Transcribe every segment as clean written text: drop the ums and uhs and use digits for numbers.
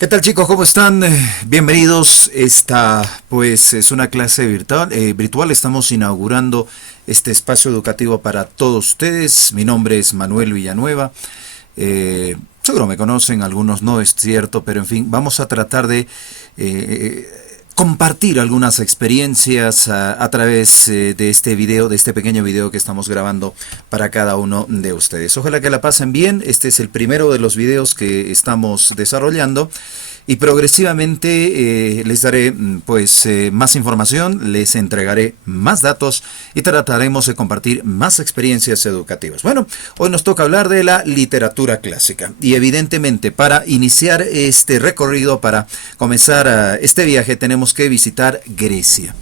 ¿Qué tal, chicos? ¿Cómo están? Bienvenidos. Esta pues es una clase virtual. Estamos inaugurando este espacio educativo para todos ustedes. Mi nombre es Manuel Villanueva. Seguro me conocen, algunos no, es cierto, pero en fin, vamos a tratar de compartir algunas experiencias a través de este video, de este pequeño video que estamos grabando para cada uno de ustedes. Ojalá que la pasen bien. Este es el primero de los videos que estamos desarrollando y progresivamente les daré más información, les entregaré más datos y trataremos de compartir más experiencias educativas. Bueno, hoy nos toca hablar de la literatura clásica y evidentemente para iniciar este recorrido, para comenzar este viaje, tenemos que visitar Grecia.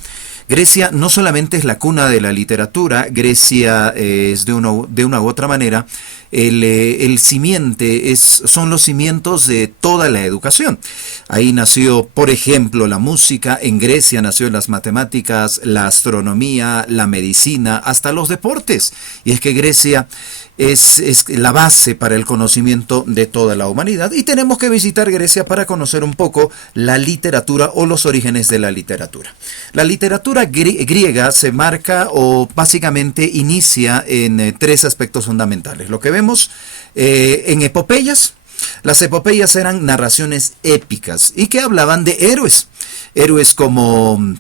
Grecia no solamente es la cuna de la literatura, Grecia es de una u otra manera el simiente, son los cimientos de toda la educación. Ahí nació, por ejemplo, la música, en Grecia nació las matemáticas, la astronomía, la medicina, hasta los deportes. Y es que Grecia es la base para el conocimiento de toda la humanidad y tenemos que visitar Grecia para conocer un poco la literatura o los orígenes de la literatura. La literatura griega se marca o básicamente inicia en tres aspectos fundamentales. Lo que vemos en epopeyas. Las epopeyas eran narraciones épicas y que hablaban de héroes como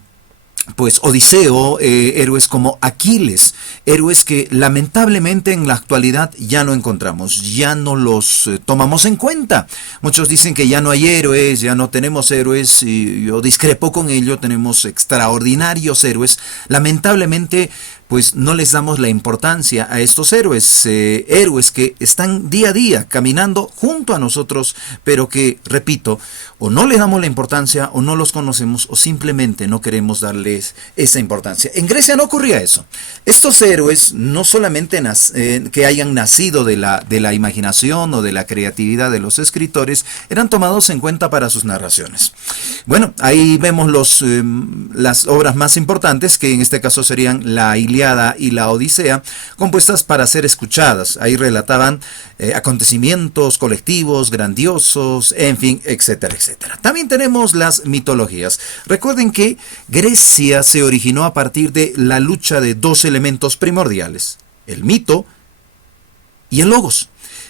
Odiseo, héroes como Aquiles, héroes que lamentablemente en la actualidad ya no encontramos, ya no los tomamos en cuenta. Muchos dicen que ya no hay héroes, ya no tenemos héroes, y yo discrepo con ello. Tenemos extraordinarios héroes. Lamentablemente pues no les damos la importancia a estos héroes que están día a día caminando junto a nosotros, pero que, repito, o no les damos la importancia, o no los conocemos, o simplemente no queremos darles esa importancia. En Grecia no ocurría eso. Estos héroes no solamente que hayan nacido de la imaginación o de la creatividad de los escritores, eran tomados en cuenta para sus narraciones. Bueno, ahí vemos las obras más importantes, que en este caso serían la Ilíada y la Odisea, compuestas para ser escuchadas. Ahí relataban acontecimientos colectivos, grandiosos, en fin, etcétera, etcétera. También tenemos las mitologías. Recuerden que Grecia se originó a partir de la lucha de dos elementos primordiales: el mito y el logos.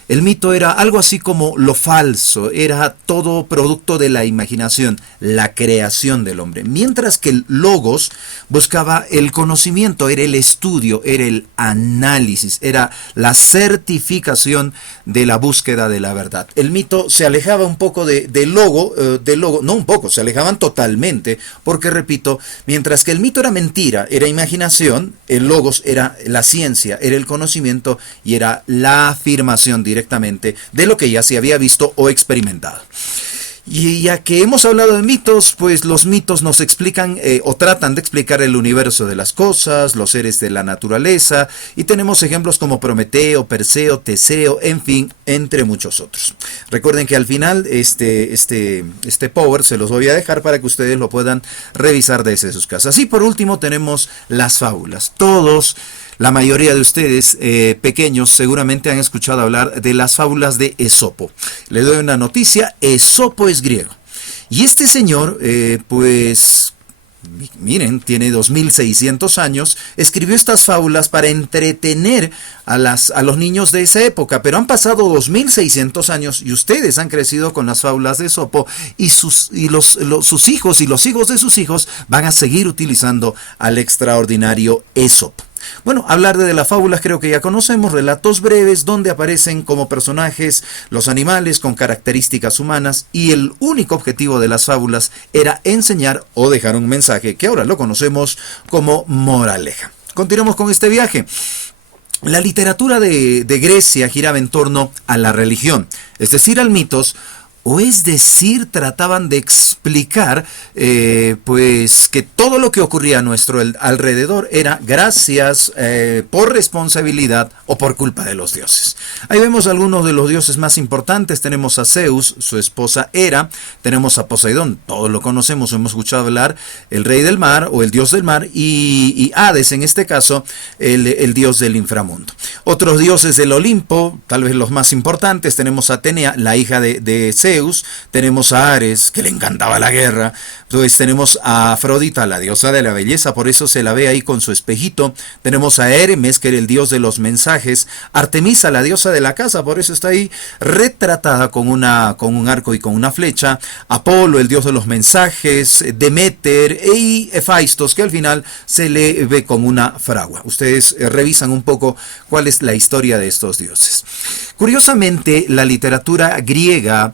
El mito era algo así como lo falso, era todo producto de la imaginación, la creación del hombre. Mientras que el logos buscaba el conocimiento, era el estudio, era el análisis, era la certificación de la búsqueda de la verdad. El mito se alejaba un poco del logo, no un poco, se alejaban totalmente, porque repito, mientras que el mito era mentira, era imaginación, el logos era la ciencia, era el conocimiento y era la afirmación directamente de lo que ya se había visto o experimentado. Y ya que hemos hablado de mitos, pues los mitos nos explican o tratan de explicar el universo de las cosas, los seres de la naturaleza, y tenemos ejemplos como Prometeo, Perseo, Teseo, en fin, entre muchos otros. Recuerden que al final este power se los voy a dejar para que ustedes lo puedan revisar desde sus casas. Y por último tenemos las fábulas. La mayoría de ustedes pequeños seguramente han escuchado hablar de las fábulas de Esopo. Les doy una noticia: Esopo es griego. Y este señor, miren, tiene 2600 años, escribió estas fábulas para entretener a los niños de esa época, pero han pasado 2600 años y ustedes han crecido con las fábulas de Esopo y sus hijos y los hijos de sus hijos van a seguir utilizando al extraordinario Esopo. Bueno, hablar de las fábulas creo que ya conocemos, relatos breves donde aparecen como personajes los animales con características humanas, y el único objetivo de las fábulas era enseñar o dejar un mensaje que ahora lo conocemos como moraleja. Continuamos con este viaje. La literatura de Grecia giraba en torno a la religión, es decir, al mitos, o es decir, trataban de explicar que todo lo que ocurría a nuestro alrededor era gracias por responsabilidad o por culpa de los dioses. Ahí vemos algunos de los dioses más importantes. Tenemos a Zeus, su esposa Hera, tenemos a Poseidón, todos lo conocemos, hemos escuchado hablar, el rey del mar o el dios del mar, y Hades, en este caso, el dios del inframundo. Otros dioses del Olimpo, tal vez los más importantes, tenemos a Atenea, la hija de Zeus, Zeus, tenemos a Ares, que le encantaba la guerra, pues tenemos a Afrodita, la diosa de la belleza, por eso se la ve ahí con su espejito, tenemos a Hermes, que era el dios de los mensajes, Artemisa, la diosa de la casa, por eso está ahí retratada con un arco y con una flecha, Apolo, el dios de los mensajes, Demeter y Hefaistos, que al final se le ve como una fragua. Ustedes revisan un poco cuál es la historia de estos dioses. Curiosamente, la literatura griega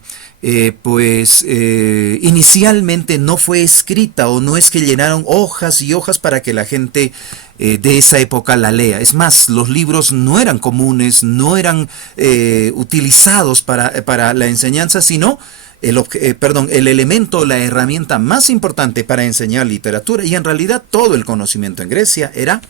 inicialmente no fue escrita, o no es que llenaron hojas y hojas para que la gente de esa época la lea. Es más, los libros no eran comunes, no eran utilizados para la enseñanza, sino el elemento, la herramienta más importante para enseñar literatura, y en realidad todo el conocimiento en Grecia era,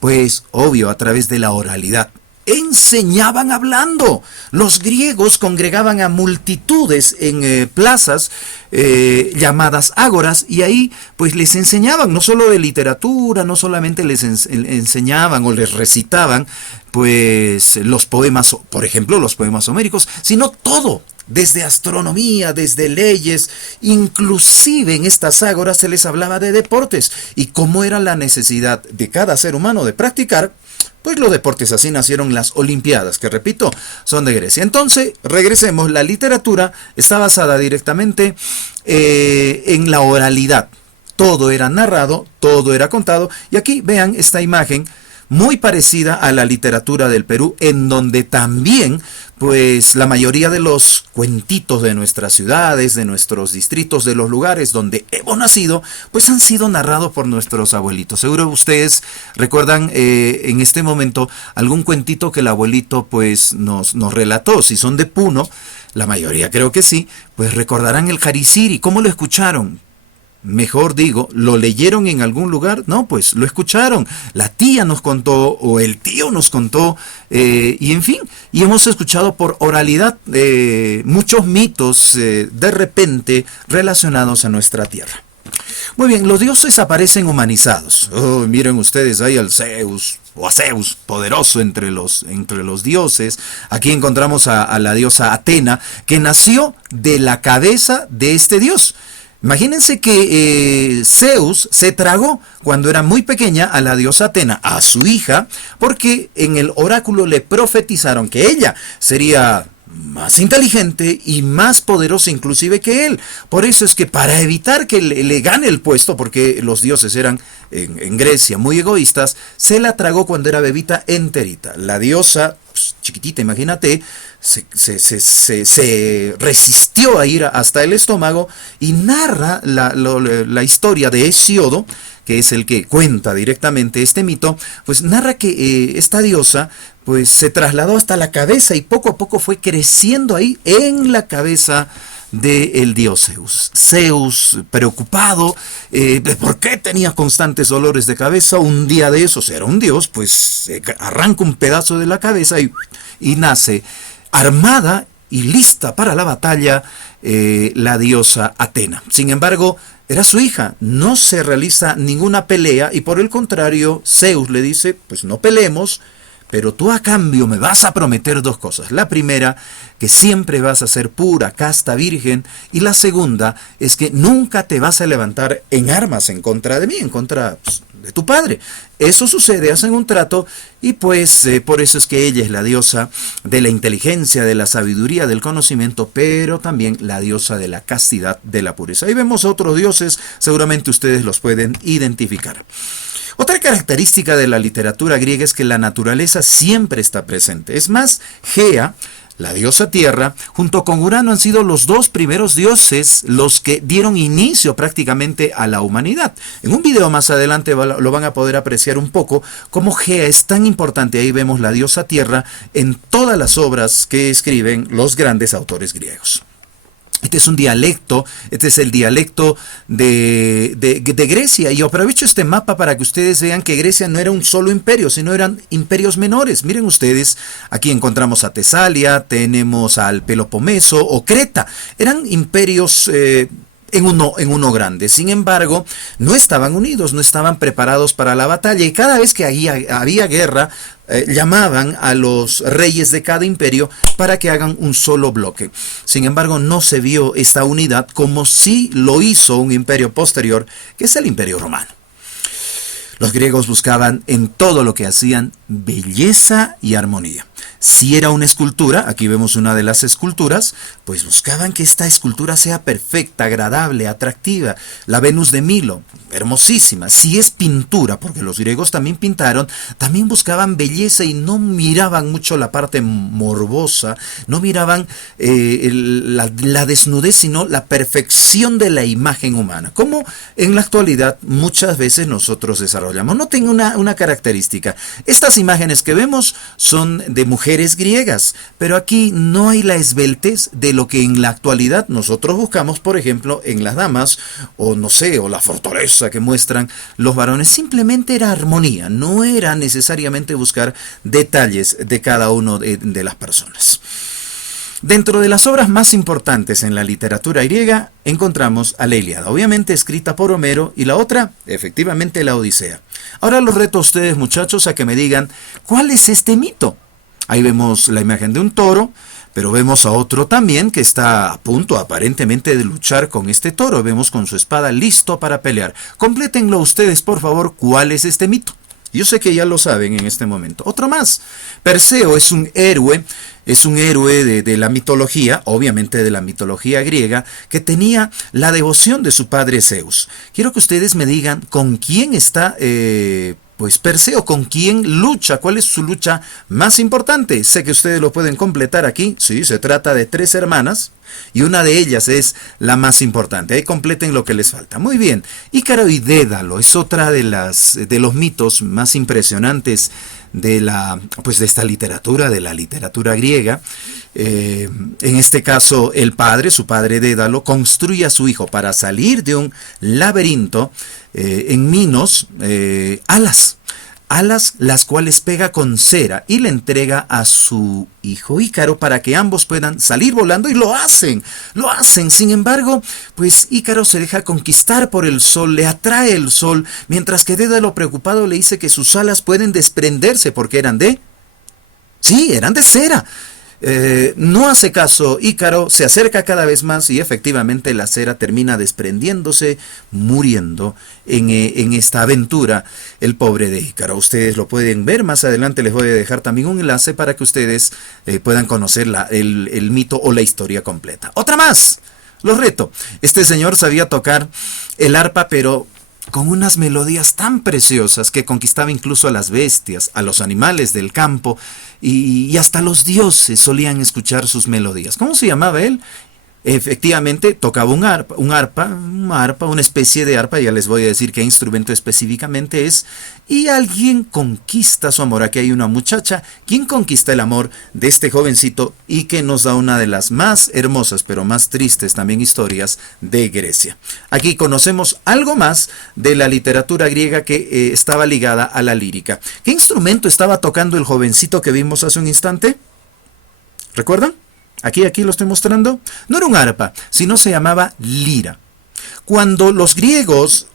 pues obvio, a través de la oralidad. Enseñaban hablando. Los griegos congregaban a multitudes en plazas llamadas ágoras, y ahí pues les enseñaban no solo de literatura, no solamente les enseñaban o les recitaban pues los poemas, por ejemplo los poemas homéricos, sino todo, desde astronomía, desde leyes, inclusive en estas ágoras se les hablaba de deportes y cómo era la necesidad de cada ser humano de practicar pues los deportes. Así nacieron las Olimpiadas, que repito, son de Grecia. Entonces, regresemos, la literatura está basada directamente en la oralidad. Todo era narrado, todo era contado, y aquí vean esta imagen muy parecida a la literatura del Perú, en donde también pues la mayoría de los cuentitos de nuestras ciudades, de nuestros distritos, de los lugares donde hemos nacido, pues han sido narrados por nuestros abuelitos. Seguro ustedes recuerdan en este momento algún cuentito que el abuelito pues nos relató. Si son de Puno, la mayoría creo que sí, pues recordarán el Jariciri. ¿Cómo lo escucharon? Mejor digo, ¿lo leyeron en algún lugar? No, pues lo escucharon. La tía nos contó o el tío nos contó, y en fin, y hemos escuchado por oralidad muchos mitos de repente relacionados a nuestra tierra. Muy bien, los dioses aparecen humanizados. Oh, miren ustedes ahí al Zeus, o a Zeus, poderoso entre los dioses. Aquí encontramos a la diosa Atena, que nació de la cabeza de este dios. Imagínense que Zeus se tragó cuando era muy pequeña a la diosa Atena, a su hija, porque en el oráculo le profetizaron que ella sería más inteligente y más poderosa inclusive que él. Por eso es que para evitar que le gane el puesto, porque los dioses eran en Grecia muy egoístas, se la tragó cuando era bebita enterita. La diosa, pues, chiquitita, imagínate, se resistió a ir hasta el estómago, y narra la historia de Hesiodo, que es el que cuenta directamente este mito, pues narra que esta diosa pues se trasladó hasta la cabeza y poco a poco fue creciendo ahí en la cabeza del dios Zeus. Zeus, preocupado de por qué tenía constantes dolores de cabeza, un día de esos, era un dios, pues arranca un pedazo de la cabeza y nace armada y lista para la batalla la diosa Atena. Sin embargo, era su hija, no se realiza ninguna pelea, y por el contrario, Zeus le dice, pues no peleemos, pero tú a cambio me vas a prometer dos cosas. La primera, que siempre vas a ser pura, casta, virgen, y la segunda es que nunca te vas a levantar en armas en contra de mí, en contra de tu padre. Eso sucede, hacen un trato, y pues por eso es que ella es la diosa de la inteligencia, de la sabiduría, del conocimiento, pero también la diosa de la castidad, de la pureza. Ahí vemos otros dioses, seguramente ustedes los pueden identificar. Otra característica de la literatura griega es que la naturaleza siempre está presente. Es más, Gea, la diosa tierra, junto con Urano, han sido los dos primeros dioses los que dieron inicio prácticamente a la humanidad. En un video más adelante lo van a poder apreciar un poco cómo Gea es tan importante. Ahí vemos la diosa tierra en todas las obras que escriben los grandes autores griegos. Este es un dialecto, este es el dialecto de Grecia, y aprovecho este mapa para que ustedes vean que Grecia no era un solo imperio, sino eran imperios menores. Miren ustedes, aquí encontramos a Tesalia, tenemos al Peloponeso o Creta, eran imperios en uno grande. Sin embargo, no estaban unidos, no estaban preparados para la batalla, y cada vez que había guerra, llamaban a los reyes de cada imperio para que hagan un solo bloque. Sin embargo, no se vio esta unidad como sí lo hizo un imperio posterior, que es el Imperio Romano. Los griegos buscaban en todo lo que hacían belleza y armonía. Si era una escultura, aquí vemos una de las esculturas, pues buscaban que esta escultura sea perfecta, agradable, atractiva. La Venus de Milo, hermosísima. Si es pintura, porque los griegos también pintaron, también buscaban belleza y no miraban mucho la parte morbosa, no miraban la desnudez, sino la perfección de la imagen humana. Como en la actualidad muchas veces nosotros desarrollamos. Noten una característica. Estas imágenes que vemos son de mujeres griegas, pero aquí no hay la esbeltez de lo que en la actualidad nosotros buscamos, por ejemplo, en las damas, o no sé, o la fortaleza que muestran los varones. Simplemente era armonía, no era necesariamente buscar detalles de cada uno de las personas. Dentro de las obras más importantes en la literatura griega encontramos a la Ilíada, obviamente escrita por Homero, y la otra, efectivamente, la Odisea. Ahora los reto a ustedes, muchachos, a que me digan, ¿cuál es este mito? Ahí vemos la imagen de un toro, pero vemos a otro también que está a punto aparentemente de luchar con este toro. Vemos con su espada listo para pelear. Complétenlo ustedes, por favor, ¿cuál es este mito? Yo sé que ya lo saben en este momento. Otro más. Perseo es un héroe de la mitología, obviamente de la mitología griega, que tenía la devoción de su padre Zeus. Quiero que ustedes me digan con quién está pues Perseo, con quién lucha, cuál es su lucha más importante. Sé que ustedes lo pueden completar aquí. Sí, se trata de 3 hermanas y una de ellas es la más importante. Ahí completen lo que les falta. Muy bien. Ícaro y Dédalo es otra de los mitos más impresionantes de esta literatura, de la literatura griega. En este caso, el padre, su padre Dédalo, construye a su hijo para salir de un laberinto en Minos, alas las cuales pega con cera y le entrega a su hijo Ícaro para que ambos puedan salir volando, y lo hacen. Sin embargo, pues Ícaro se deja conquistar por el sol, le atrae el sol, mientras que Dédalo, preocupado, le dice que sus alas pueden desprenderse porque eran de cera. No hace caso Ícaro, se acerca cada vez más y efectivamente la cera termina desprendiéndose, muriendo en esta aventura el pobre de Ícaro. Ustedes lo pueden ver, más adelante les voy a dejar también un enlace para que ustedes puedan conocer el mito o la historia completa. Otra más, los reto. Este señor sabía tocar el arpa, pero con unas melodías tan preciosas que conquistaba incluso a las bestias, a los animales del campo, y hasta los dioses solían escuchar sus melodías. ¿Cómo se llamaba él? Efectivamente, tocaba una especie de arpa, ya les voy a decir qué instrumento específicamente es, y alguien conquista su amor. Aquí hay una muchacha, quien conquista el amor de este jovencito y que nos da una de las más hermosas, pero más tristes también historias de Grecia. Aquí conocemos algo más de la literatura griega que estaba ligada a la lírica. ¿Qué instrumento estaba tocando el jovencito que vimos hace un instante? ¿Recuerdan? Aquí lo estoy mostrando. No era un arpa, sino se llamaba lira. Cuando los griegos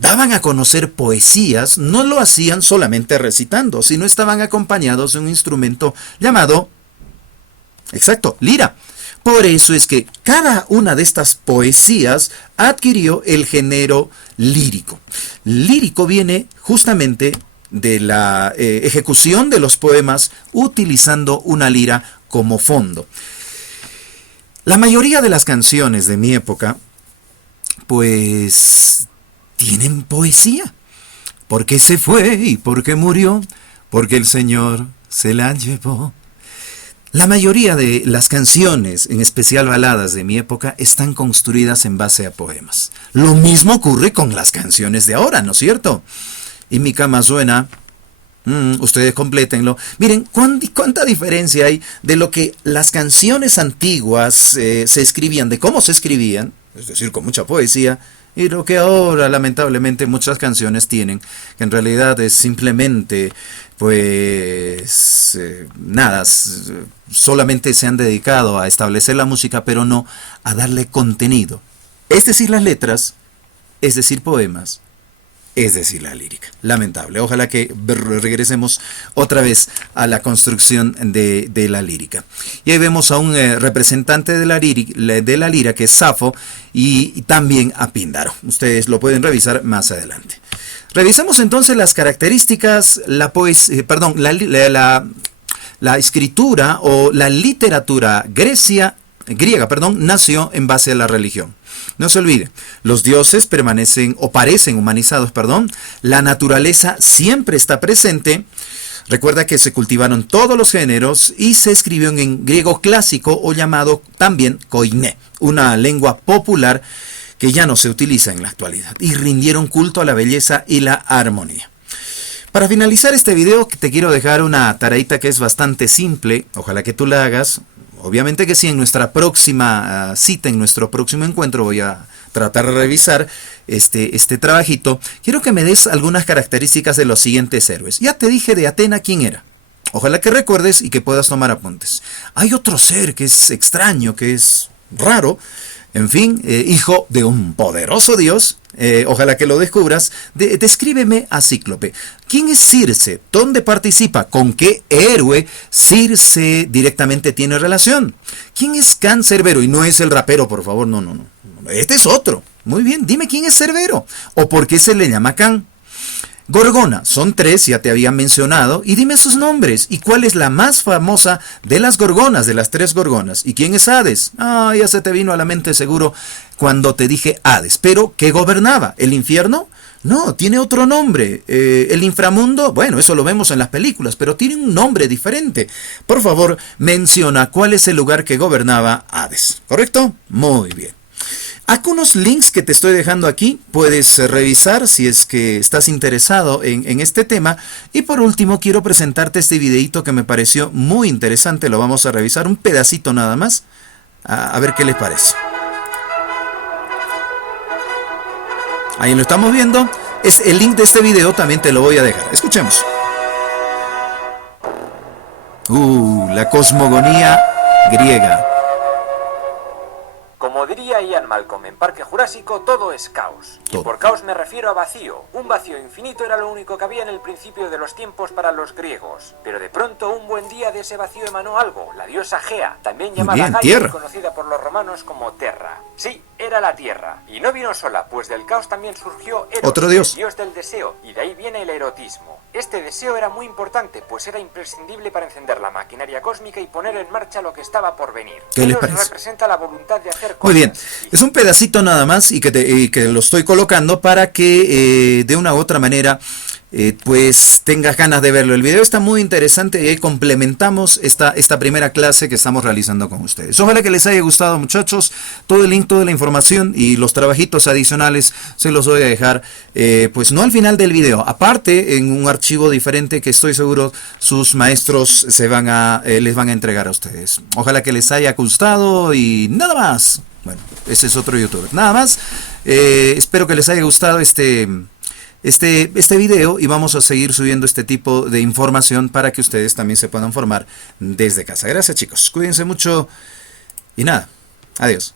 daban a conocer poesías, no lo hacían solamente recitando, sino estaban acompañados de un instrumento llamado, lira. Por eso es que cada una de estas poesías adquirió el género lírico. Lírico viene justamente de la ejecución de los poemas utilizando una lira como fondo. La mayoría de las canciones de mi época, pues, tienen poesía. ¿Por qué se fue y por qué murió? Porque el Señor se la llevó. La mayoría de las canciones, en especial baladas de mi época, están construidas en base a poemas. Lo mismo ocurre con las canciones de ahora, ¿no es cierto? Y mi cama suena... ustedes complétenlo. Miren, ¿cuánta diferencia hay de lo que las canciones antiguas se escribían, de cómo se escribían, es decir, con mucha poesía, y lo que ahora lamentablemente muchas canciones tienen, que en realidad es simplemente, pues, solamente se han dedicado a establecer la música, pero no a darle contenido. es decir, las letras, es decir, poemas, es decir, la lírica. Lamentable. Ojalá que regresemos otra vez a la construcción de la lírica. Y ahí vemos a un representante de la lira, que es Safo, y también a Píndaro. Ustedes lo pueden revisar más adelante. Revisemos entonces las características, la escritura o la literatura griega, nació en base a la religión. No se olvide, los dioses permanecen o parecen humanizados, la naturaleza siempre está presente. Recuerda que se cultivaron todos los géneros y se escribió en griego clásico o llamado también koiné, una lengua popular que ya no se utiliza en la actualidad, y rindieron culto a la belleza y la armonía. Para finalizar este video te quiero dejar una tareita que es bastante simple, ojalá que tú la hagas. Obviamente que sí, en nuestra próxima cita, en nuestro próximo encuentro voy a tratar de revisar este trabajito. Quiero que me des algunas características de los siguientes héroes. Ya te dije de Atena quién era. Ojalá que recuerdes y que puedas tomar apuntes. Hay otro ser que es extraño, que es raro. En fin, hijo de un poderoso dios. Ojalá que lo descubras. Descríbeme a Cíclope. ¿Quién es Circe? ¿Dónde participa? ¿Con qué héroe Circe directamente tiene relación? ¿Quién es Cancerbero? Y no es el rapero, por favor. No. Este es otro. Muy bien, dime quién es Cerbero. ¿O por qué se le llama Can? Gorgona, son 3, ya te había mencionado, y dime sus nombres, y cuál es la más famosa de las gorgonas, de las 3 gorgonas, y quién es Hades. Ya se te vino a la mente seguro cuando te dije Hades, pero ¿qué gobernaba? ¿El infierno? No, tiene otro nombre. El inframundo, bueno, eso lo vemos en las películas, pero tiene un nombre diferente. Por favor, menciona cuál es el lugar que gobernaba Hades, ¿correcto? Muy bien. Algunos links que te estoy dejando aquí, puedes revisar si es que estás interesado en este tema. Y por último quiero presentarte este videito que me pareció muy interesante, lo vamos a revisar un pedacito nada más, a ver qué les parece. Ahí lo estamos viendo, es el link de este video, también te lo voy a dejar, escuchemos. La cosmogonía griega. Como diría Ian Malcolm en Parque Jurásico, todo es caos. Y por caos me refiero a vacío. Un vacío infinito era lo único que había en el principio de los tiempos para los griegos. Pero de pronto, un buen día, de ese vacío emanó algo, la diosa Gea, también llamada Gaia y conocida por los romanos como Terra. Sí, era la Tierra. Y no vino sola, pues del caos también surgió Eros, otro dios. El dios del deseo, y de ahí viene el erotismo. Este deseo era muy importante, pues era imprescindible para encender la maquinaria cósmica y poner en marcha lo que estaba por venir. ¿Qué les parece? Representa la voluntad de hacer cosas. Muy bien, es un pedacito nada más y que lo estoy colocando para que de una u otra manera pues tengas ganas de verlo. El video está muy interesante y ahí complementamos esta primera clase que estamos realizando con ustedes. Ojalá que les haya gustado, muchachos. Todo el link, toda la información y los trabajitos adicionales se los voy a dejar pues no al final del video, aparte en un archivo diferente que estoy seguro sus maestros les van a entregar a ustedes. Ojalá que les haya gustado y nada más. Bueno, ese es otro youtuber. Nada más, espero que les haya gustado este video y vamos a seguir subiendo este tipo de información para que ustedes también se puedan formar desde casa. Gracias, chicos. Cuídense mucho y nada. Adiós.